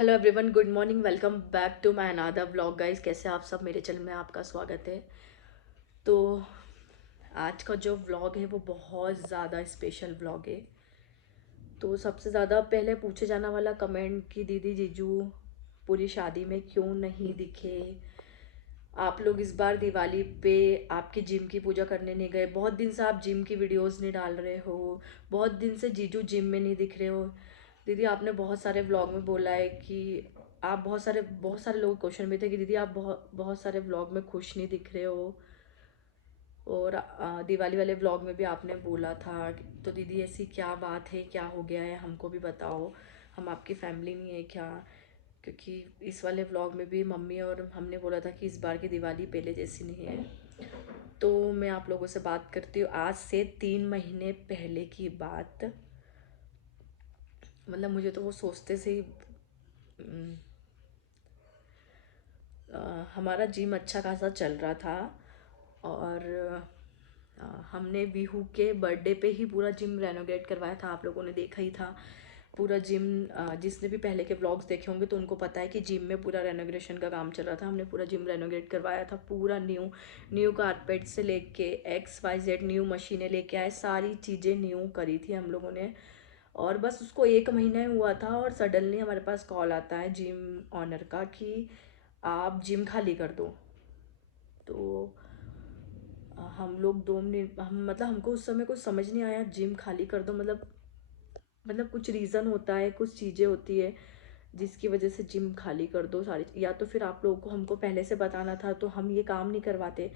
Hello everyone, good morning. Welcome back to my another vlog guys. कैसे आप सब? मेरे चैनल में आपका स्वागत है। तो आज का जो व्लॉग है वो बहुत ज़्यादा स्पेशल व्लॉग है। तो सबसे ज़्यादा पहले पूछे जाने वाला कमेंट कि दीदी जीजू पूरी शादी में क्यों नहीं दिखे, आप लोग इस बार दिवाली पे आपके जिम की पूजा करने नहीं गए, बहुत दिन से आप जिम की वीडियोस नहीं डाल रहे हो, बहुत दिन से जीजू जिम में नहीं दिख रहे हो। दीदी आपने बहुत सारे व्लॉग में बोला है कि आप बहुत सारे लोग क्वेश्चन में थे कि दीदी आप बहुत बहुत सारे व्लॉग में खुश नहीं दिख रहे हो। और दिवाली वाले व्लॉग में भी आपने बोला था। तो दीदी ऐसी क्या बात है, क्या हो गया है, हमको भी बताओ, हम आपकी फैमिली नहीं है क्या? क्योंकि इस वाले व्लॉग में भी मम्मी और हमने बोला था कि इस बार की दिवाली पहले जैसी नहीं है। तो मैं आप लोगों से बात करती हूँ आज से 3 महीने पहले की बात। मतलब मुझे तो वो सोचते से ही अम, हमारा जिम अच्छा खासा चल रहा था। और हमने बिहू के बर्थडे पे ही पूरा जिम रेनोवेट करवाया था, आप लोगों ने देखा ही था। पूरा जिम जिसने भी पहले के व्लॉग्स देखे होंगे तो उनको पता है कि जिम में पूरा रेनोवेशन का काम चल रहा था। हमने पूरा जिम रेनोवेट करवाया था, पूरा न्यू न्यू कारपेट से लेके XYZ न्यू मशीनें लेके आए, सारी चीज़ें न्यू करी थी हम लोगों ने। और बस उसको 1 महीना ही हुआ था और सडनली हमारे पास कॉल आता है जिम ऑनर का कि आप जिम खाली कर दो। तो हम लोग 2 मिनट हम मतलब हमको उस समय कुछ समझ नहीं आया, जिम खाली कर दो मतलब कुछ रीज़न होता है, कुछ चीज़ें होती है जिसकी वजह से जिम खाली कर दो सारी, या तो फिर आप लोगों को हमको पहले से बताना था तो हम ये काम नहीं करवाते।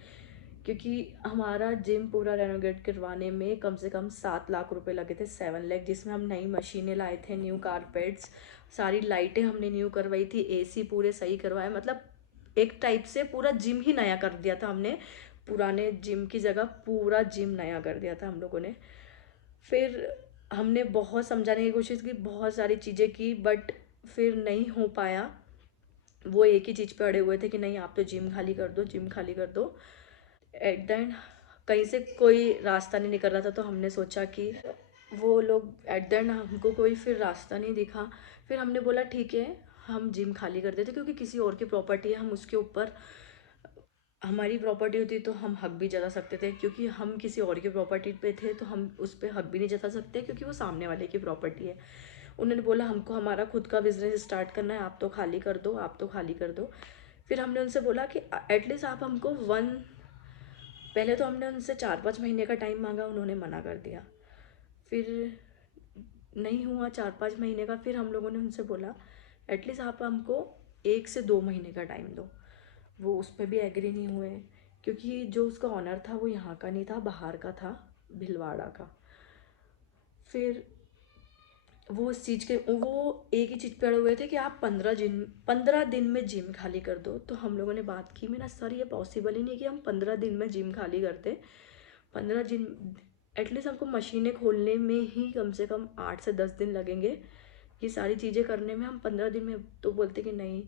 क्योंकि हमारा जिम पूरा रेनोवेट करवाने में कम से कम 7 लाख रुपए लगे थे, 7 लाख, जिसमें हम नई मशीनें लाए थे, न्यू कारपेट्स, सारी लाइटें हमने न्यू करवाई थी, AC पूरे सही करवाए। मतलब एक टाइप से पूरा जिम ही नया कर दिया था हमने। पुराने जिम की जगह पूरा जिम नया कर दिया था हम लोगों ने। फिर हमने बहुत समझाने की कोशिश की, बहुत सारी चीज़ें की, बट फिर नहीं हो पाया। वो एक ही चीज़ पे अड़े हुए थे कि नहीं आप तो जिम खाली कर दो, जिम खाली कर दो। एट द एंड कहीं से कोई रास्ता नहीं निकल रहा था, तो हमने सोचा कि वो लोग एट द एंड हमको कोई फिर रास्ता नहीं दिखा। फिर हमने बोला ठीक है, हम जिम खाली कर देते, क्योंकि किसी और की प्रॉपर्टी है, हम उसके ऊपर, हमारी प्रॉपर्टी होती तो हम हक भी जता सकते थे, क्योंकि हम किसी और की प्रॉपर्टी पे थे तो हम उस पर हक भी नहीं जता सकते क्योंकि वो सामने वाले की प्रॉपर्टी है। उन्होंने बोला हमको हमारा खुद का बिजनेस स्टार्ट करना है, आप तो खाली कर दो, आप तो खाली कर दो। फिर हमने उनसे बोला कि एटलीस्ट आप हमको पहले तो हमने उनसे 4-5 महीने का टाइम मांगा, उन्होंने मना कर दिया। फिर नहीं हुआ 4-5 महीने का, फिर हम लोगों ने उनसे बोला एटलीस्ट आप हमको 1 से 2 महीने का टाइम दो। वो उस पर भी एग्री नहीं हुए, क्योंकि जो उसका ऑनर था वो यहाँ का नहीं था, बाहर का था, भिलवाड़ा का। फिर वो उस चीज़ के वो एक ही चीज़ पे अड़े हुए थे कि आप 15 दिन में जिम खाली कर दो। तो हम लोगों ने बात की, मेरा सर ये पॉसिबल ही नहीं कि हम 15 दिन में जिम खाली करते। 15 दिन, एटलीस्ट हमको मशीनें खोलने में ही कम से कम 8 से 10 दिन लगेंगे, ये सारी चीज़ें करने में हम 15 दिन में। तो बोलते कि नहीं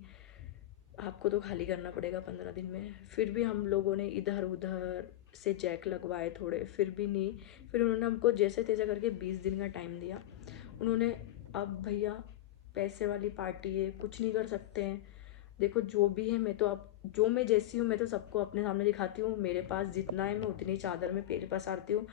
आपको तो खाली करना पड़ेगा 15 दिन में। फिर भी हम लोगों ने इधर उधर से जैक लगवाए थोड़े, फिर भी नहीं। फिर उन्होंने हमको जैसे तैसे करके 20 दिन का टाइम दिया। उन्होंने, अब भैया पैसे वाली पार्टी है, कुछ नहीं कर सकते हैं। देखो जो भी है, मैं तो अब जो मैं जैसी हूँ मैं तो सबको अपने सामने दिखाती हूँ, मेरे पास जितना है मैं उतनी चादर में मेरे पास आती हूँ।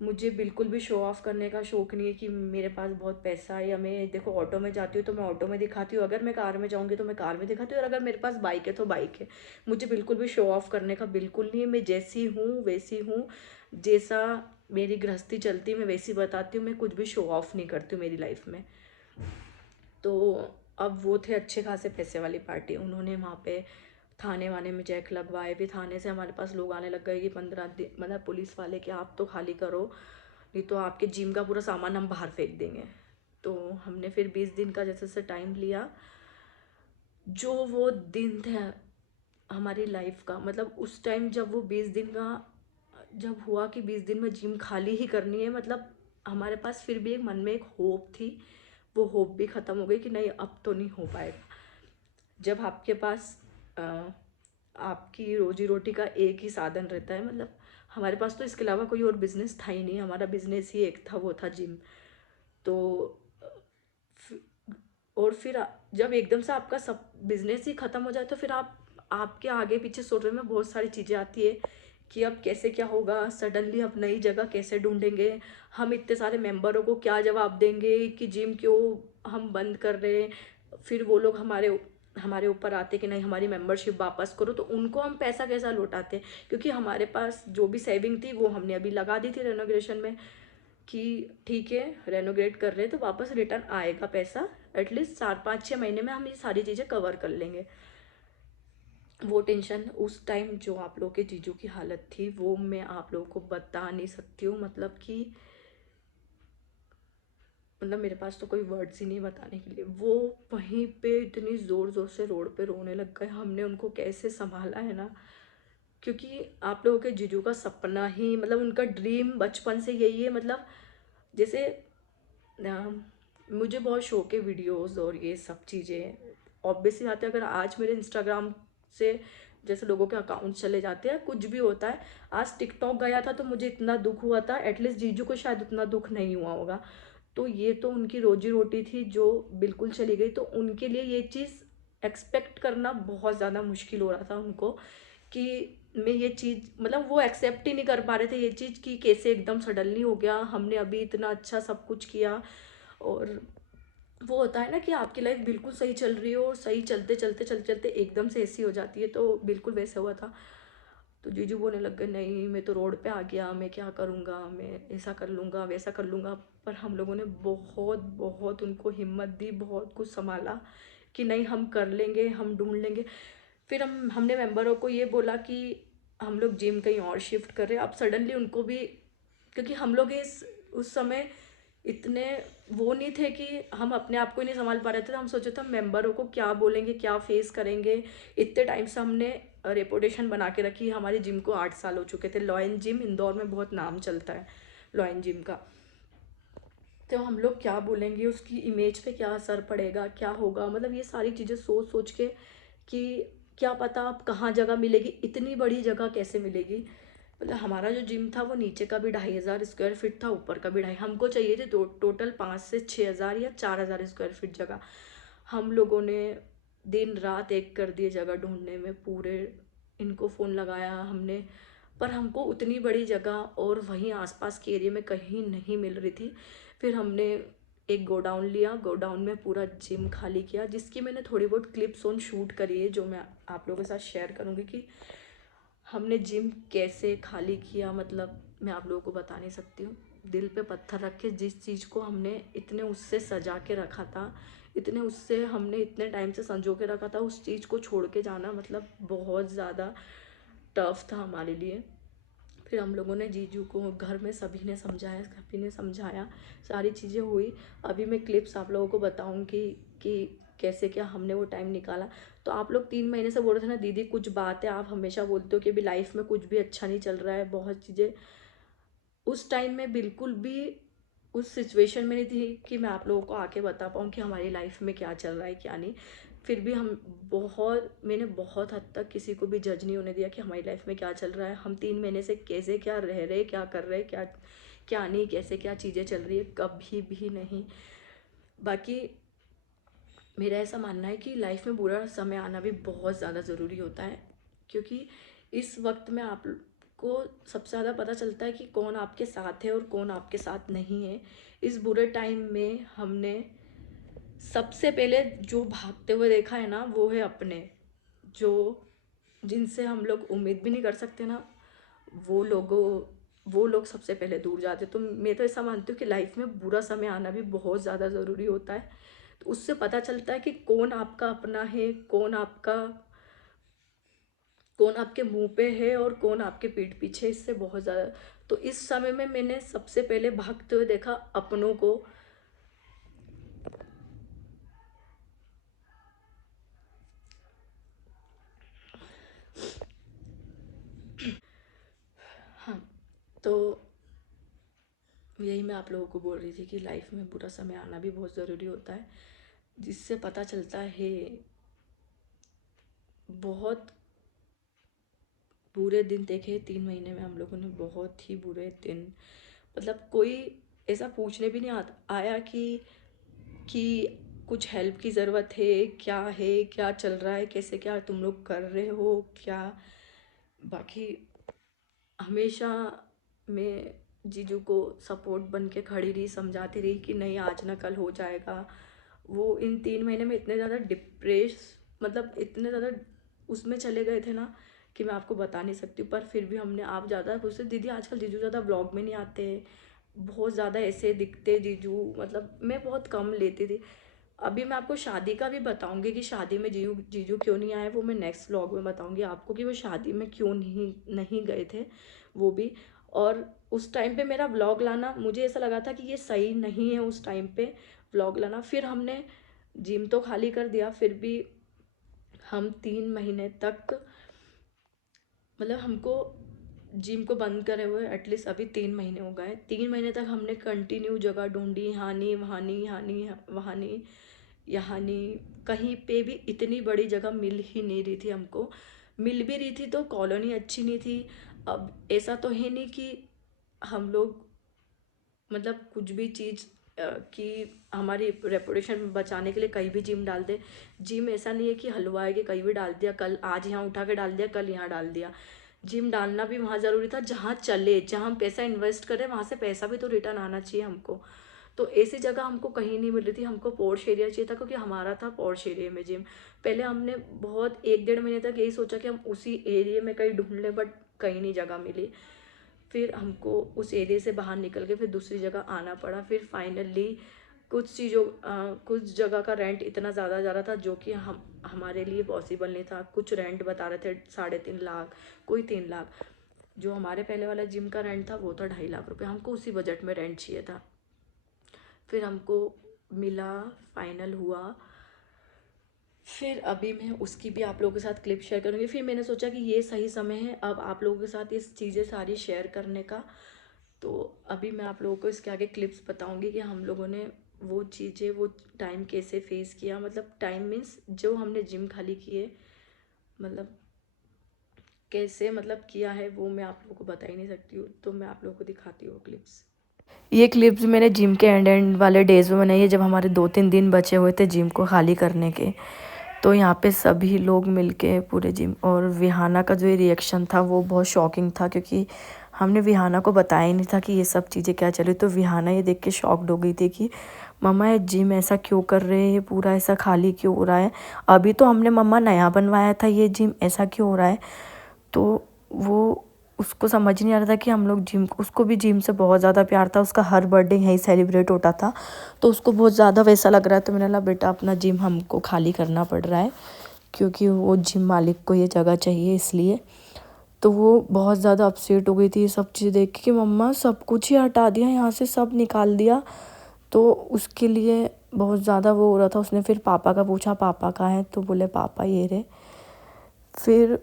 मुझे बिल्कुल भी शो ऑफ करने का शौक नहीं है कि मेरे पास बहुत पैसा है, या मैं देखो ऑटो में जाती हूँ तो मैं ऑटो में दिखाती हूँ, अगर मैं कार में जाऊँगी तो मैं कार में दिखाती हूँ, और अगर मेरे पास बाइक है तो बाइक है। मुझे बिल्कुल भी शो ऑफ करने का बिल्कुल नहीं है, मैं जैसी हूँ वैसी हूँ। जैसा मेरी गृहस्थी चलती है मैं वैसी बताती हूँ, मैं कुछ भी शो ऑफ नहीं करती हूँ मेरी लाइफ में। तो अब वो थे अच्छे खासे पैसे वाली पार्टी, उन्होंने वहाँ पे थाने वाने में चेक लगवाए, फिर थाने से हमारे पास लोग आने लग गए कि 15 दिन, मतलब पुलिस वाले, कि आप तो खाली करो, नहीं तो आपके जिम का पूरा सामान हम बाहर फेंक देंगे। तो हमने फिर 20 दिन का जैसे से टाइम लिया। जो वो दिन थे हमारी लाइफ का, मतलब उस टाइम जब वो 20 दिन का जब हुआ कि 20 दिन में जिम खाली ही करनी है, मतलब हमारे पास फिर भी एक मन में एक होप थी, वो होप भी ख़त्म हो गई कि नहीं अब तो नहीं हो पाएगा। जब आपके पास अ, आपकी रोजी रोटी का एक ही साधन रहता है, मतलब हमारे पास तो इसके अलावा कोई और बिजनेस था ही नहीं, हमारा बिजनेस ही एक था, वो था जिम। तो और फिर जब एकदम से आपका सब बिजनेस ही खत्म हो जाए तो फिर आप आपके आगे पीछे सोचने में बहुत सारी चीज़ें आती है कि अब कैसे क्या होगा, सडनली अब नई जगह कैसे ढूंढेंगे, हम इतने सारे मेंबरों को क्या जवाब देंगे कि जिम क्यों हम बंद कर रहे हैं। फिर वो लोग हमारे हमारे ऊपर आते कि नहीं हमारी मेंबरशिप वापस करो, तो उनको हम पैसा कैसा लौटाते, क्योंकि हमारे पास जो भी सेविंग थी वो हमने अभी लगा दी थी रेनोग्रेशन में कि ठीक है रेनोग्रेट कर रहे हैं तो वापस रिटर्न आएगा पैसा, एटलीस्ट 4 5 6 महीने में हम ये सारी चीज़ें कवर कर लेंगे। वो टेंशन उस टाइम जो आप लोगों के जीजू की हालत थी वो मैं आप लोगों को बता नहीं सकती हूँ, मतलब कि मतलब मेरे पास तो कोई वर्ड्स ही नहीं बताने के लिए। वो वहीं पे इतनी ज़ोर ज़ोर से रोड पे रोने लग गए, हमने उनको कैसे संभाला है ना, क्योंकि आप लोगों के जीजू का सपना ही मतलब उनका ड्रीम बचपन से यही है। मतलब जैसे मुझे बहुत शौक है वीडियोस और ये सब चीज़ें, ऑब्वियसली बात है। अगर आज मेरे इंस्टाग्राम से जैसे लोगों के अकाउंट चले जाते हैं कुछ भी होता है, आज टिकटॉक गया था तो मुझे इतना दुख हुआ था, एटलीस्ट जीजू को शायद उतना दुख नहीं हुआ होगा। तो ये तो उनकी रोजी रोटी थी जो बिल्कुल चली गई, तो उनके लिए ये चीज़ एक्सपेक्ट करना बहुत ज़्यादा मुश्किल हो रहा था उनको कि मैं ये चीज़ मतलब वो एक्सेप्ट ही नहीं कर पा रहे थे ये चीज़ कि कैसे एकदम सडनली हो गया, हमने अभी इतना अच्छा सब कुछ किया। और वो होता है ना कि आपकी लाइफ बिल्कुल सही चल रही हो और सही चलते चलते चलते चलते एकदम से ऐसी हो जाती है, तो बिल्कुल वैसा हुआ था। तो जीजू बोलने लग गए नहीं मैं तो रोड पे आ गया, मैं क्या करूँगा, मैं ऐसा कर लूँगा वैसा कर लूँगा। पर हम लोगों ने बहुत बहुत उनको हिम्मत दी, बहुत कुछ संभाला कि नहीं हम कर लेंगे, हम ढूंढ लेंगे। फिर हमने मेंबरों को ये बोला कि हम लोग जिम कहीं और शिफ्ट कर रहे हैं। अब सडनली उनको भी, क्योंकि हम लोग इस उस समय इतने वो नहीं थे कि हम अपने आप को ही नहीं संभाल पा रहे थे, तो हम सोचे थे हम मेंबरों को क्या बोलेंगे, क्या फेस करेंगे। इतने टाइम से हमने रेपुटेशन बना के रखी, हमारी जिम को 8 साल हो चुके थे, लॉयन जिम इंदौर में बहुत नाम चलता है लॉयन जिम का। तो हम लोग क्या बोलेंगे, उसकी इमेज पे क्या असर पड़ेगा, क्या होगा, मतलब ये सारी चीज़ें सोच सोच के कि क्या पता अब कहाँ जगह मिलेगी, इतनी बड़ी जगह कैसे मिलेगी। मतलब हमारा जो जिम था वो नीचे का भी 2,500 स्क्वायर फीट था, ऊपर का भी 2,500, हमको चाहिए थे टोटल 5 से 6 हज़ार या 4,000 स्क्वायर फीट जगह। हम लोगों ने दिन रात एक कर दिए जगह ढूंढने में, पूरे इनको फ़ोन लगाया हमने, पर हमको उतनी बड़ी जगह और वहीं आसपास के एरिया में कहीं नहीं मिल रही थी। फिर हमने एक गोडाउन लिया, गोडाउन में पूरा जिम खाली किया, जिसकी मैंने थोड़ी बहुत क्लिप्स ऑन शूट करी है जो मैं आप लोगों के साथ शेयर करूँगी कि हमने जिम कैसे खाली किया। मतलब मैं आप लोगों को बता नहीं सकती हूँ, दिल पे पत्थर रख के जिस चीज़ को हमने इतने उससे सजा के रखा था, इतने उससे हमने इतने टाइम से संजो के रखा था, उस चीज़ को छोड़ के जाना मतलब बहुत ज़्यादा टफ था हमारे लिए। फिर हम लोगों ने जीजू को घर में सभी ने समझाया, सभी ने समझाया, सारी चीज़ें हुई। अभी मैं क्लिप्स आप लोगों को बताऊंगी कि कैसे क्या हमने वो टाइम निकाला। तो आप लोग 3 महीने से बोल रहे थे ना दीदी कुछ बात है, आप हमेशा बोलते हो कि अभी लाइफ में कुछ भी अच्छा नहीं चल रहा है, बहुत चीज़ें। उस टाइम में बिल्कुल भी उस सिचुएशन में नहीं थी कि मैं आप लोगों को आके बता पाऊँ कि हमारी लाइफ में क्या चल रहा है क्या नहीं। फिर भी हम मैंने बहुत हद तक किसी को भी जज नहीं होने दिया कि हमारी लाइफ में क्या चल रहा है, हम 3 महीने से कैसे क्या रह रहे, क्या कर रहे, क्या क्या नहीं, कैसे क्या चीज़ें चल रही है, कभी भी नहीं। बाकी मेरा ऐसा मानना है कि लाइफ में बुरा समय आना भी बहुत ज़्यादा ज़रूरी होता है, क्योंकि इस वक्त में आपको सबसे ज़्यादा पता चलता है कि कौन आपके साथ है और कौन आपके साथ नहीं है। इस बुरे टाइम में हमने सबसे पहले जो भागते हुए देखा है ना वो है अपने, जो जिनसे हम लोग उम्मीद भी नहीं कर सकते ना, वो लोगों वो लोग सबसे पहले दूर जाते। तो मैं तो ऐसा मानती हूँ कि लाइफ में बुरा समय आना भी बहुत ज़्यादा ज़रूरी होता है। तो उससे पता चलता है कि कौन आपका अपना है, कौन आपके मुंह पे है और कौन आपके पीठ पीछे, इससे बहुत ज़्यादा। तो इस समय में मैंने सबसे पहले भागते हुए देखा अपनों को। हाँ, तो यही मैं आप लोगों को बोल रही थी कि लाइफ में बुरा समय आना भी बहुत ज़रूरी होता है, जिससे पता चलता है बहुत बुरे दिन देखे 3 महीने में हम लोगों ने, बहुत ही बुरे दिन। मतलब कोई ऐसा पूछने भी नहीं आया कि कुछ हेल्प की ज़रूरत है, क्या चल रहा है, कैसे क्या तुम लोग कर रहे हो क्या। बाकी हमेशा मैं जीजू को सपोर्ट बन के खड़ी रही, समझाती रही कि नहीं आज ना कल हो जाएगा। वो इन 3 महीने में इतने ज़्यादा डिप्रेस, मतलब इतने ज़्यादा उसमें चले गए थे ना कि मैं आपको बता नहीं सकती हूँ। पर फिर भी हमने, आप ज़्यादा पूछते दीदी आजकल जीजू ज़्यादा ब्लॉग में नहीं आते, बहुत ज़्यादा ऐसे दिखते जीजू, मतलब मैं बहुत कम लेती थी। अभी मैं आपको शादी का भी बताऊंगी कि शादी में जीजू जीजू क्यों नहीं आए, वो मैं नेक्स्ट व्लॉग में बताऊंगी आपको कि वो शादी में क्यों नहीं नहीं गए थे वो भी। और उस टाइम पे मेरा व्लॉग लाना, मुझे ऐसा लगा था कि ये सही नहीं है उस टाइम पे व्लॉग लाना। फिर हमने जिम तो खाली कर दिया, फिर भी हम 3 महीने तक, मतलब हमको जिम को बंद करे हुए एटलीस्ट अभी 3 महीने हो गए। 3 महीने तक हमने कंटिन्यू जगह ढूंढी, यहाँ नहीं वहाँ नहीं, यहाँ नहीं वहाँ नहीं, यहाँ नहीं, कहीं पे भी इतनी बड़ी जगह मिल ही नहीं रही थी हमको। मिल भी रही थी तो कॉलोनी अच्छी नहीं थी। अब ऐसा तो है नहीं कि हम लोग मतलब कुछ भी चीज़ कि हमारी रेपुटेशन बचाने के लिए कहीं भी जिम डाल दे। जिम ऐसा नहीं है कि हलवा है कि कहीं भी डाल दिया, कल आज यहाँ उठा के डाल दिया, कल यहाँ डाल दिया। जिम डालना भी वहाँ ज़रूरी था जहाँ चले, जहाँ हम पैसा इन्वेस्ट करें वहाँ से पैसा भी तो रिटर्न आना चाहिए हमको। तो ऐसी जगह हमको कहीं नहीं मिल रही थी, हमको पॉश एरिया चाहिए था क्योंकि हमारा था पॉश एरिया में जिम। पहले हमने बहुत 1 डेढ़ महीने तक यही सोचा कि हम उसी एरिया में कहीं ढूंढ लें, बट कहीं नहीं जगह मिली। फिर हमको उस एरिया से बाहर निकल के फिर दूसरी जगह आना पड़ा। फिर फाइनली कुछ जगह का रेंट इतना ज़्यादा जा रहा था जो कि हम हमारे लिए पॉसिबल नहीं था। कुछ रेंट बता रहे थे 3.5 लाख, कोई 3 लाख। जो हमारे पहले वाला जिम का रेंट था वो था 2.5 लाख रुपये, हमको उसी बजट में रेंट चाहिए था। फिर हमको मिला, फाइनल हुआ। फिर अभी मैं उसकी भी आप लोगों के साथ क्लिप शेयर करूँगी। फिर मैंने सोचा कि ये सही समय है अब आप लोगों के साथ ये चीज़ें सारी शेयर करने का। तो अभी मैं आप लोगों को इसके आगे क्लिप्स बताऊँगी कि हम लोगों ने वो चीज़ें, वो टाइम कैसे फेस किया। मतलब टाइम मीन्स जो हमने जिम खाली किए, मतलब कैसे मतलब किया है वो मैं आप लोगों को बता ही नहीं सकती हूँ। तो मैं आप लोगों को दिखाती हूँ क्लिप्स। ये क्लिप्स मैंने जिम के एंड वाले डेज़ में बनाई है जब हमारे 2-3 दिन बचे हुए थे जिम को खाली करने के। तो यहाँ पे सभी लोग मिलके पूरे जिम, और विहाना का जो ये रिएक्शन था वो बहुत शॉकिंग था क्योंकि हमने विहाना को बताया ही नहीं था कि ये सब चीज़ें क्या चल रही। तो विहाना ये देख के शॉक्ड हो गई थी कि मम्मा ये जिम ऐसा क्यों कर रहे हैं, ये पूरा ऐसा खाली क्यों हो रहा है, अभी तो हमने मम्मा नया बनवाया था, ये जिम ऐसा क्यों हो रहा है। तो वो, उसको समझ नहीं आ रहा था कि हम लोग जिम, उसको भी जिम से बहुत ज़्यादा प्यार था, उसका हर बर्थडे यहीं सेलिब्रेट होता था तो उसको बहुत ज़्यादा वैसा लग रहा है। तो मैंने बोला बेटा अपना जिम हमको खाली करना पड़ रहा है क्योंकि वो जिम मालिक को ये जगह चाहिए इसलिए। तो वो बहुत ज़्यादा अपसेट हो गई थी ये सब चीज़ देख के कि मम्मा सब कुछ ही हटा दिया यहाँ से, सब निकाल दिया। तो उसके लिए बहुत ज़्यादा वो हो रहा था। उसने फिर पापा का पूछा, पापा कहाँ है, तो बोले पापा ये रहे। फिर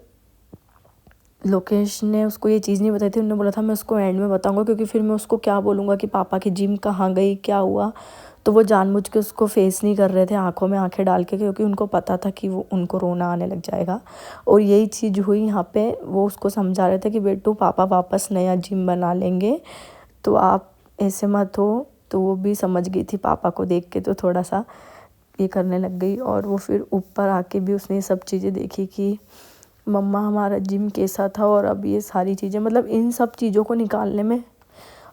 लोकेश ने उसको ये चीज़ नहीं बताई थी, उन्होंने बोला था मैं उसको एंड में बताऊंगा क्योंकि फिर मैं उसको क्या बोलूँगा कि पापा की जिम कहाँ गई, क्या हुआ। तो वो जानबूझ के उसको फेस नहीं कर रहे थे, आंखों में आंखें डाल के, क्योंकि उनको पता था कि वो उनको रोना आने लग जाएगा। और यही चीज़ हुई यहाँ पे, वो उसको समझा रहे थे कि बेटू पापा वापस नया जिम बना लेंगे तो आप ऐसे मत हो। तो वो भी समझ गई थी पापा को देख के, तो थोड़ा सा ये करने लग गई। और वो फिर ऊपर आके भी उसने ये सब चीज़ें देखी कि मम्मा हमारा जिम कैसा था और अब ये सारी चीज़ें, मतलब इन सब चीज़ों को निकालने में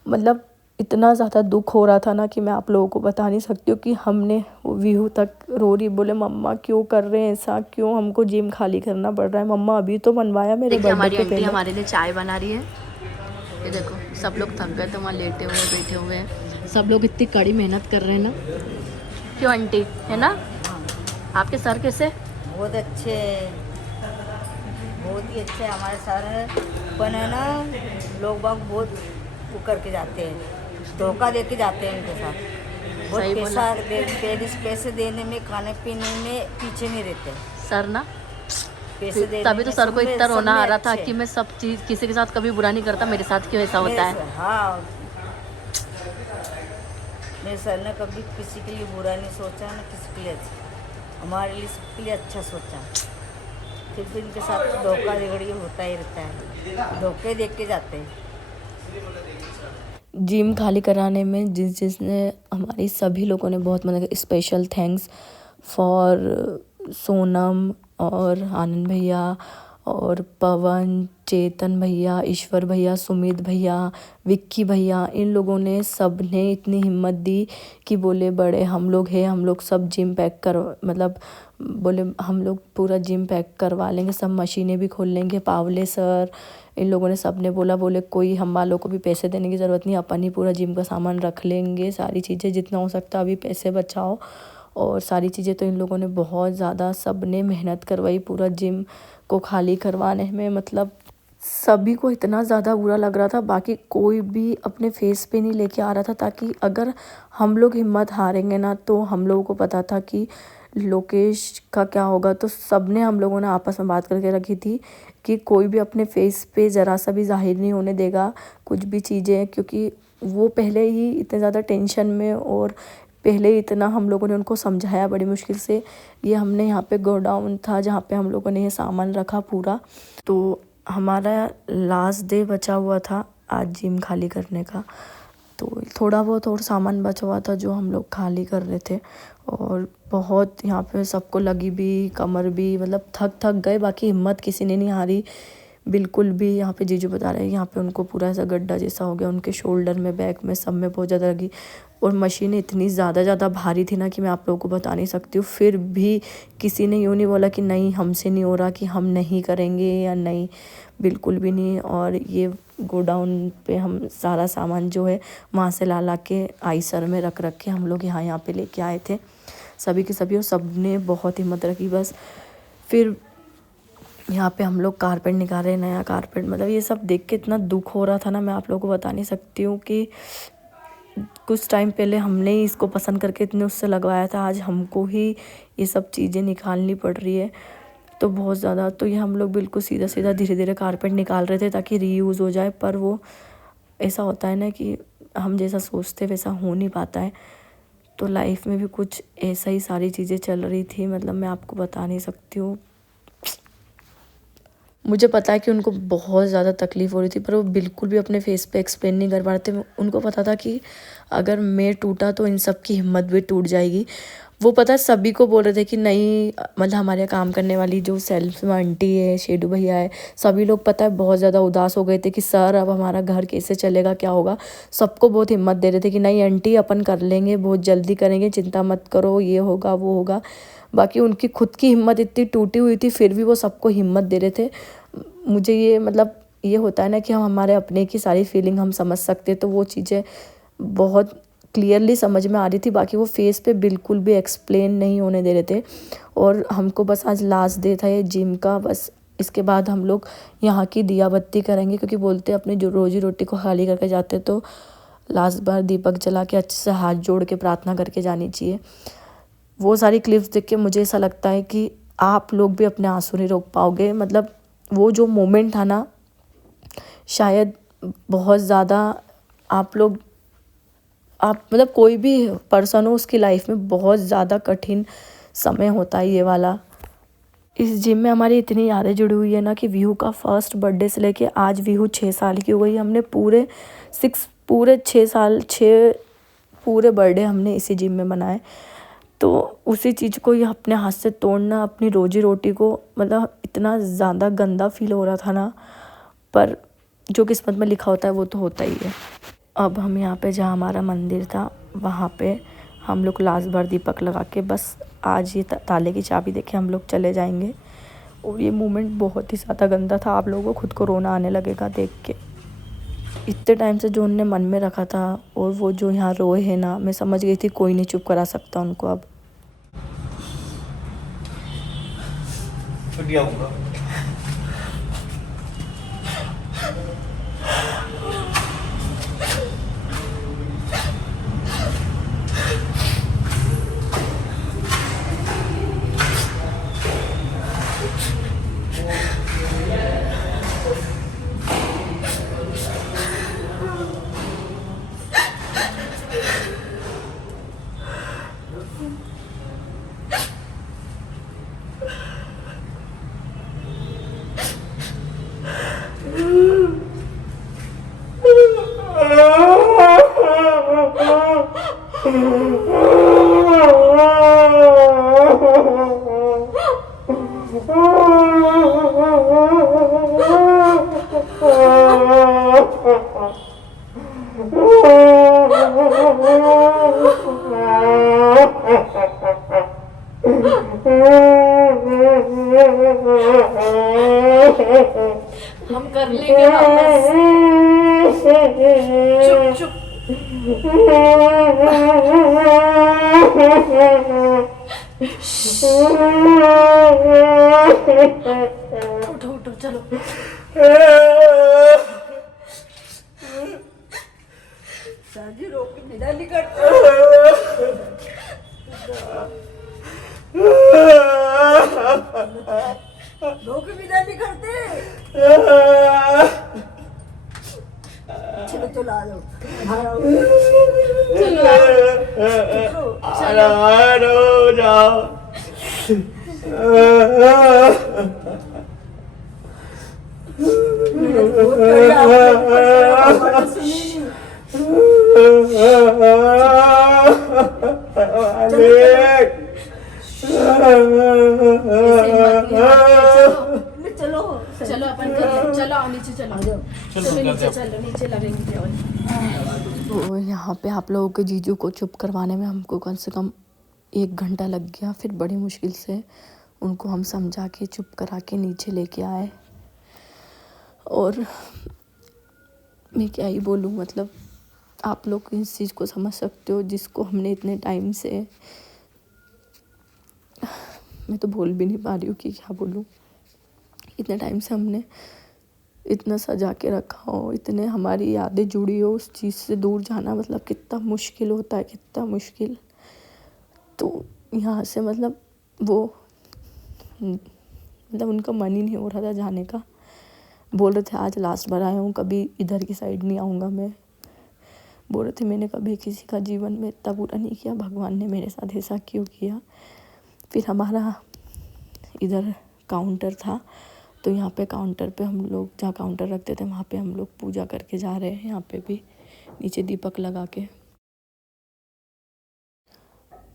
मतलब इतना ज़्यादा दुख हो रहा था ना कि मैं आप लोगों को बता नहीं सकती हूँ कि हमने विहू तक रो रही, बोले मम्मा क्यों कर रहे हैं ऐसा, क्यों हमको जिम खाली करना पड़ रहा है, मम्मा अभी तो बनवाया मेरे बर्थडे के पहले। हमारे लिए चाय बना रही है, ये देखो सब लोग थक गए तो वहाँ लेटे हुए बैठे हुए हैं, सब लोग इतनी कड़ी मेहनत कर रहे हैं ना, क्यों आंटी, है ना। आपके सर कैसे? बहुत अच्छे, बहुत ही अच्छे हमारे सर है। पर है ना, लोग बाग बहुत वो करके जाते हैं, धोखा दे के जाते हैं उनके साथ। बहुत सही बोला पैसे देने में, खाने पीने में पीछे नहीं रहते सर ना। पैसे देने तभी तो में सर सब को में इतना सब रोना में आ रहा था अच्छे। कि मैं सब चीज़ किसी के साथ कभी बुरा नहीं करता, मेरे साथ क्यों ऐसा होता है। हाँ, मेरे सर ने कभी किसी के लिए बुरा नहीं सोचा, ना किसी के लिए अच्छा, हमारे लिए सबके लिए अच्छा सोचा। फिर भी इनके साथ धोखा धड़ी होता ही रहता है, धोखे देख के जाते हैं। जिम खाली कराने में जिसने हमारी सभी लोगों ने बहुत मदद की। स्पेशल थैंक्स फॉर सोनम और आनंद भैया और पवन, चेतन भैया, ईश्वर भैया, सुमित भैया, विक्की भैया। इन लोगों ने सब ने इतनी हिम्मत दी कि बोले बड़े हम लोग हैं, हम लोग सब जिम पैक कर मतलब बोले हम लोग पूरा जिम पैक करवा लेंगे, सब मशीनें भी खोल लेंगे। पावले सर इन लोगों ने सब ने बोले कोई हम वालों को भी पैसे देने की ज़रूरत नहीं, अपन ही पूरा जिम का सामान रख लेंगे, सारी चीज़ें जितना हो सकता अभी पैसे बचाओ। और सारी चीज़ें तो इन लोगों ने बहुत ज़्यादा सब ने मेहनत करवाई पूरा जिम को खाली करवाने में। मतलब सभी को इतना ज़्यादा बुरा लग रहा था, बाकी कोई भी अपने फेस पे नहीं लेके आ रहा था, ताकि अगर हम लोग हिम्मत हारेंगे ना तो हम लोगों को पता था कि लोकेश का क्या होगा। तो सब ने हम लोगों ने आपस में बात करके रखी थी कि कोई भी अपने फेस पे ज़रा सा भी जाहिर नहीं होने देगा कुछ भी चीज़ें, क्योंकि वो पहले ही इतने ज़्यादा टेंशन में और पहले ही इतना हम लोगों ने उनको समझाया बड़ी मुश्किल से। ये हमने यहाँ पे गोडाउन था जहाँ पे हम लोगों ने ये सामान रखा पूरा। तो हमारा लास्ट डे बचा हुआ था आज जिम खाली करने का, तो थोड़ा बहुत और सामान बचा हुआ था जो हम लोग खाली कर रहे थे। और बहुत यहाँ पे सबको लगी भी, कमर भी, मतलब थक गए, बाकी हिम्मत किसी ने नहीं हारी बिल्कुल भी। यहाँ पे जीजू बता रहे हैं यहाँ पे उनको पूरा ऐसा गड्ढा जैसा हो गया, उनके शोल्डर में, बैक में, सब में बहुत ज़्यादा लगी। और मशीनें इतनी ज़्यादा भारी थी ना कि मैं आप लोगों को बता नहीं सकती हूँ। फिर भी किसी ने यूँ नहीं बोला कि नहीं हमसे नहीं हो रहा, कि हम नहीं करेंगे या नहीं, बिल्कुल भी नहीं। और ये गोडाउन पे हम सारा सामान जो है वहाँ से ला के आईसर में रख के हम लोग यहाँ पे लेके आए थे सभी के सभी। और सब ने बहुत हिम्मत रखी। बस फिर यहाँ पे हम लोग कारपेट निकाल रहे हैं, नया कारपेट। मतलब ये सब देख के इतना दुख हो रहा था ना, मैं आप लोगों को बता नहीं सकती हूँ कि कुछ टाइम पहले हमने ही इसको पसंद करके इतने उससे लगवाया था, आज हमको ही ये सब चीज़ें निकालनी पड़ रही है। तो बहुत ज़्यादा, तो ये हम लोग बिल्कुल सीधा धीरे धीरे कारपेट निकाल रहे थे ताकि रीयूज़ हो जाए। पर वो ऐसा होता है ना कि हम जैसा सोचते वैसा हो नहीं पाता है। तो लाइफ में भी कुछ ऐसा ही सारी चीज़ें चल रही थी, मतलब मैं आपको बता नहीं सकती हूँ। मुझे पता है कि उनको बहुत ज़्यादा तकलीफ़ हो रही थी, पर वो बिल्कुल भी अपने फेस पे एक्सप्लेन नहीं कर पा रहे थे। उनको पता था कि अगर मैं टूटा तो इन सब की हिम्मत भी टूट जाएगी। वो पता सभी को बोल रहे थे कि नहीं, मतलब हमारे यहाँ काम करने वाली जो सेल्स में आंटी है, शेडू भैया है, सभी लोग पता है बहुत ज़्यादा उदास हो गए थे कि सर अब हमारा घर कैसे चलेगा, क्या होगा। सबको बहुत हिम्मत दे रहे थे कि नहीं आंटी अपन कर लेंगे, बहुत जल्दी करेंगे, चिंता मत करो, ये होगा वो होगा। बाकी उनकी खुद की हिम्मत इतनी टूटी हुई थी, फिर भी वो सबको हिम्मत दे रहे थे। मुझे ये मतलब ये होता है ना कि हम हमारे अपने की सारी फीलिंग हम समझ सकते, तो वो चीज़ें बहुत क्लियरली समझ में आ रही थी। बाकी वो फेस पे बिल्कुल भी एक्सप्लेन नहीं होने दे रहे थे। और हमको बस आज लास्ट डे था ये जिम का, बस इसके बाद हम लोग यहाँ की दिया बत्ती करेंगे, क्योंकि बोलते अपनी जो रोजी रोटी को खाली करके जाते तो लास्ट बार दीपक जला के अच्छे से हाथ जोड़ के प्रार्थना करके जानी चाहिए। वो सारी क्लिप्स देख के मुझे ऐसा लगता है कि आप लोग भी अपने आंसू नहीं रोक पाओगे। मतलब वो जो मोमेंट था ना, शायद बहुत ज़्यादा आप मतलब कोई भी पर्सन हो उसकी लाइफ में बहुत ज़्यादा कठिन समय होता है ये वाला। इस जिम में हमारी इतनी यादें जुड़ी हुई है ना कि विहू का फर्स्ट बर्थडे से लेके आज विहू 6 साल की हो गई। हमने पूरे 6 पूरे बर्थडे हमने इसी जिम में मनाए। तो उसी चीज़ को ये अपने हाथ से तोड़ना, अपनी रोजी रोटी को, मतलब इतना ज़्यादा गंदा फील हो रहा था ना। पर जो किस्मत में लिखा होता है वो तो होता ही है। अब हम यहाँ पे जहाँ हमारा मंदिर था वहाँ पे हम लोग लास्ट बार दीपक लगा के बस आज ये ताले की चाबी देके हम लोग चले जाएंगे। और ये मोमेंट बहुत ही ज़्यादा गंदा था, आप लोगों को खुद को रोना आने लगेगा देख के। इतने टाइम से जो उनने मन में रखा था, और वो जो यहाँ रोए हैं ना, मैं समझ गई थी कोई नहीं चुप करा सकता उनको अब। हम कर लेंगे वापस। चुप चुप। उठो उठो चलो। साजी रोक के विदा नहीं करते, रोक के विदा नहीं करते। चलो चलो आ जाओ, बाहर आओ। बहुत बढ़िया, आपने सुनी नहीं। चलो चलो अपन कर ले। चलो आओ नीचे चलो। चलो नीचे चलो, नीचे लगेंगे। तो यहाँ पे आप लोगों के जीजू को चुप करवाने में हमको कम से कम 1 घंटा लग गया। फिर बड़ी मुश्किल से उनको हम समझा के चुप करा के नीचे लेके आए। और मैं क्या ही बोलूँ, मतलब आप लोग इस चीज़ को समझ सकते हो जिसको हमने इतने टाइम से, मैं तो बोल भी नहीं पा रही हूँ कि क्या बोलूँ। इतने टाइम से हमने इतना सजा के रखा हो, इतने हमारी यादें जुड़ी हो, उस चीज़ से दूर जाना मतलब कितना मुश्किल होता है, कितना मुश्किल। तो यहाँ से मतलब वो मतलब उनका मन ही नहीं हो रहा था जाने का। बोल रहे थे आज लास्ट बार आया हूँ, कभी इधर की साइड नहीं आऊँगा मैं। बोल रहे थे मैंने कभी किसी का जीवन में इतना बुरा नहीं किया, भगवान ने मेरे साथ ऐसा क्यों किया। फिर हमारा इधर काउंटर था, तो यहाँ पे काउंटर पे हम लोग जहाँ काउंटर रखते थे वहाँ पे हम लोग पूजा करके जा रहे हैं। यहाँ पे भी नीचे दीपक लगा के।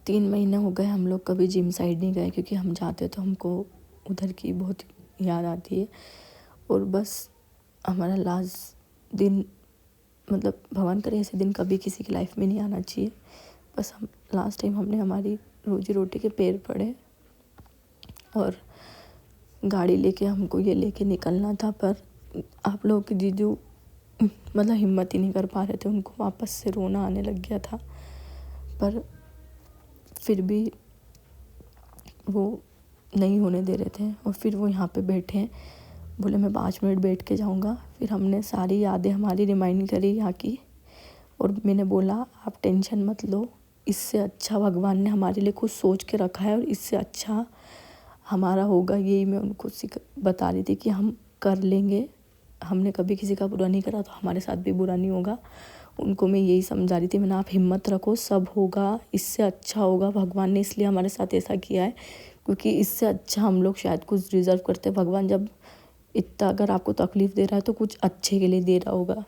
3 महीने हो गए हम लोग कभी जिम साइड नहीं गए, क्योंकि हम जाते तो हमको उधर की बहुत याद आती है। और बस हमारा लास्ट दिन, मतलब भगवान करे ऐसे दिन कभी किसी की लाइफ में नहीं आना चाहिए। बस हम लास्ट टाइम हमने हमारी रोजी रोटी के पैर पड़े और गाड़ी लेके हमको ये लेके निकलना था, पर आप लोगों के जीजू मतलब हिम्मत ही नहीं कर पा रहे थे, उनको वापस से रोना आने लग गया था। पर फिर भी वो नहीं होने दे रहे थे। और फिर वो यहाँ पे बैठे हैं, बोले मैं 5 मिनट बैठ के जाऊँगा। फिर हमने सारी यादें हमारी रिमाइंड करी यहाँ की, और मैंने बोला आप टेंशन मत लो, इससे अच्छा भगवान ने हमारे लिए कुछ सोच के रखा है और इससे अच्छा हमारा होगा। यही मैं उनको बता रही थी कि हम कर लेंगे, हमने कभी किसी का बुरा नहीं करा तो हमारे साथ भी बुरा नहीं होगा। उनको मैं यही समझा रही थी, मैंने आप हिम्मत रखो, सब होगा, इससे अच्छा होगा। भगवान ने इसलिए हमारे साथ ऐसा किया है क्योंकि इससे अच्छा हम लोग शायद कुछ डिज़र्व करते हैं। भगवान जब इतना अगर आपको तकलीफ़ दे रहा है तो कुछ अच्छे के लिए दे रहा होगा।